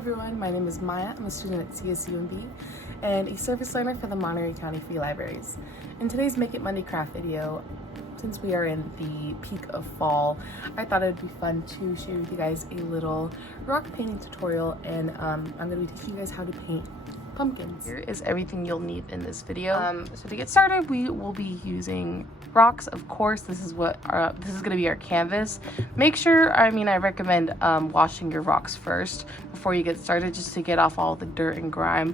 everyone, my name is Maya. I'm a student at CSUMB and a service learner for the Monterey County Free Libraries. In today's Make It Monday craft video, since we are in the peak of fall, I thought it would be fun to share with you guys a little rock painting tutorial, and I'm going to be teaching you guys how to paint pumpkins. Here is everything you'll need in this video. So to get started, we will be using rocks. Of course, this is going to be our canvas. Make sure, I recommend washing your rocks first before you get started, just to get off all the dirt and grime.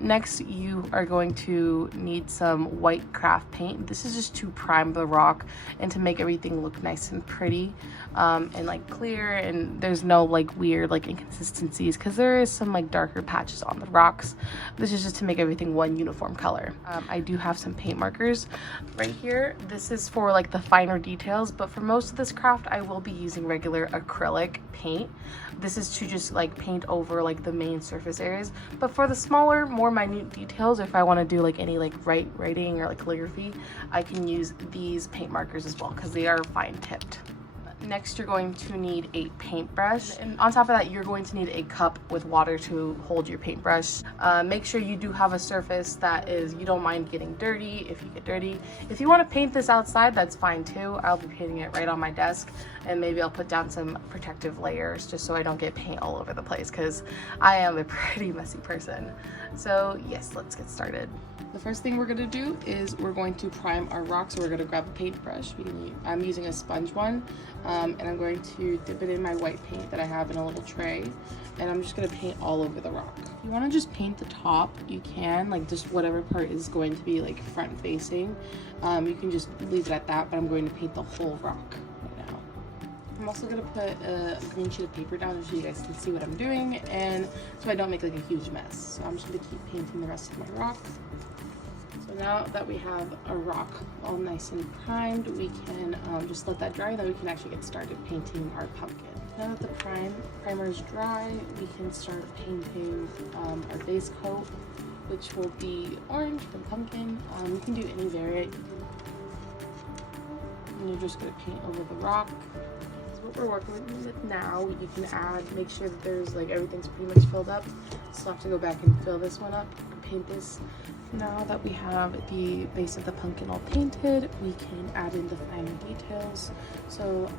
Next, you are going to need some white craft paint. This is just to prime the rock and to make everything look nice and pretty and like clear, and there's no like weird like inconsistencies, because there is some like darker patches on the rocks. This is just to make everything one uniform color. I do have some paint markers right here. This is for like the finer details, but for most of this craft I will be using regular acrylic paint. This is to just like paint over like the main surface areas, but for the smaller, more minute details, if I want to do like any like writing or like calligraphy, I can use these paint markers as well, because they are fine tipped. Next, you're going to need a paintbrush, and on top of that, you're going to need a cup with water to hold your paintbrush. Make sure you do have a surface that you don't mind getting dirty. If you get dirty, if you want to paint this outside, that's fine too. I'll be painting it right on my desk, and maybe I'll put down some protective layers just so I don't get paint all over the place, because I am a pretty messy person. So yes, let's get started. The first thing we're going to do is we're going to prime our rock. So we're going to grab a paintbrush. I'm using a sponge one, and I'm going to dip it in my white paint that I have in a little tray, and I'm just going to paint all over the rock. If you want to just paint the top, you can, like just whatever part is going to be like front facing, you can just leave it at that, but I'm going to paint the whole rock right now. I'm also going to put a green sheet of paper down so you guys can see what I'm doing, and so I don't make like a huge mess. So I'm just going to keep painting the rest of my rock. So now that we have a rock all nice and primed, we can just let that dry, and then we can actually get started painting our pumpkin. Now that the primer is dry, we can start painting our base coat, which will be orange for pumpkin. You can do any variant. And you're just going to paint over the rock. So what we're working with now, you can make sure that there's like everything's pretty much filled up. So I'll have to go back and fill this one up and paint this. Now that we have the base of the pumpkin all painted, we can add in the finer details. So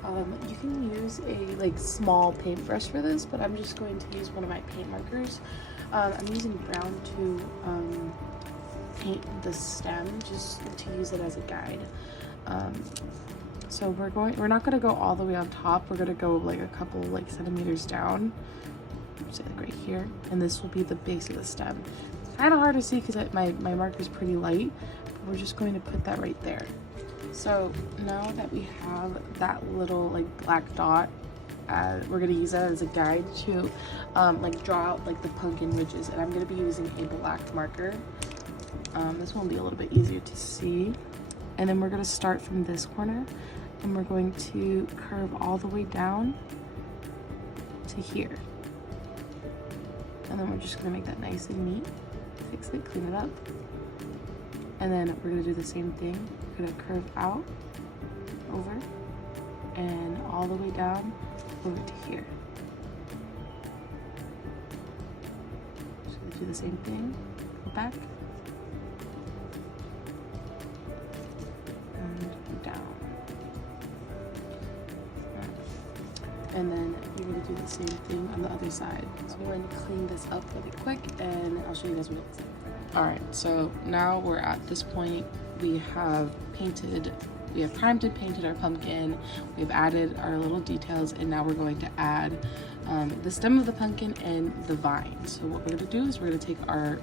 you can use a like small paintbrush for this, but I'm just going to use one of my paint markers. I'm using brown to paint the stem, just to use it as a guide. So we're not going to go all the way on top. We're going to go like a couple like centimeters down, say like right here, and this will be the base of the stem. Kind of hard to see because my marker is pretty light, but we're just going to put that right there. So now that we have that little like black dot, we're going to use that as a guide to like draw out like the pumpkin ridges, and I'm going to be using a black marker. This one will be a little bit easier to see, and then we're going to start from this corner, and we're going to curve all the way down to here, and then we're just going to make that nice and neat. Fix it, clean it up, and then we're going to do the same thing. We're going to curve out over and all the way down over to here. Just going to do the same thing, go back and down, and then you're going to do the same thing on the other side. So we're going to clean this up really quick, and I'll show you guys what it looks like. Alright, so now we're at this point. We have primed and painted our pumpkin, we've added our little details, and now we're going to add the stem of the pumpkin and the vine. So what we're going to do is we're going to take our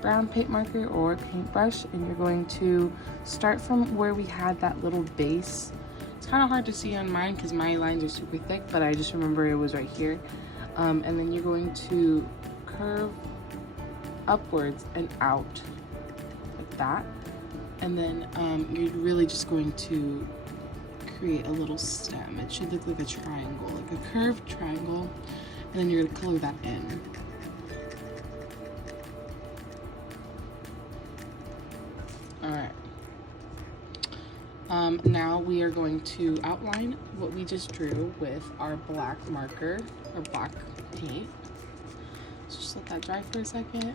brown paint marker or paintbrush, and you're going to start from where we had that little base. It's kind of hard to see on mine because my lines are super thick, but I just remember it was right here. And then you're going to curve upwards and out like that, and then you're really just going to create a little stem. It should look like a triangle, like a curved triangle, and then you're going to color that in. Alright. Now we are going to outline what we just drew with our black marker, or black paint. So just let that dry for a second,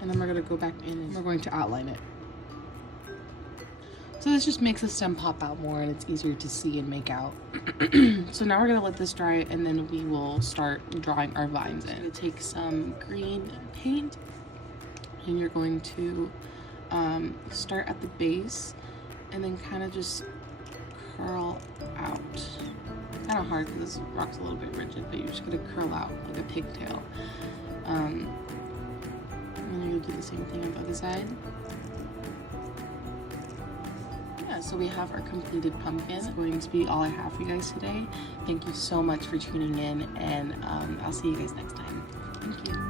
and then we're gonna go back in and we're going to outline it. So this just makes the stem pop out more and it's easier to see and make out. So now we're gonna let this dry and then we will start drawing our vines in. You're gonna take some green paint and you're going to start at the base and then kind of just curl out. Kind of hard because this rock's a little bit rigid, but you're just gonna curl out like a pigtail. And then you're gonna do the same thing on the other side. Yeah, so we have our completed pumpkin. It's going to be all I have for you guys today. Thank you so much for tuning in, and I'll see you guys next time. Thank you.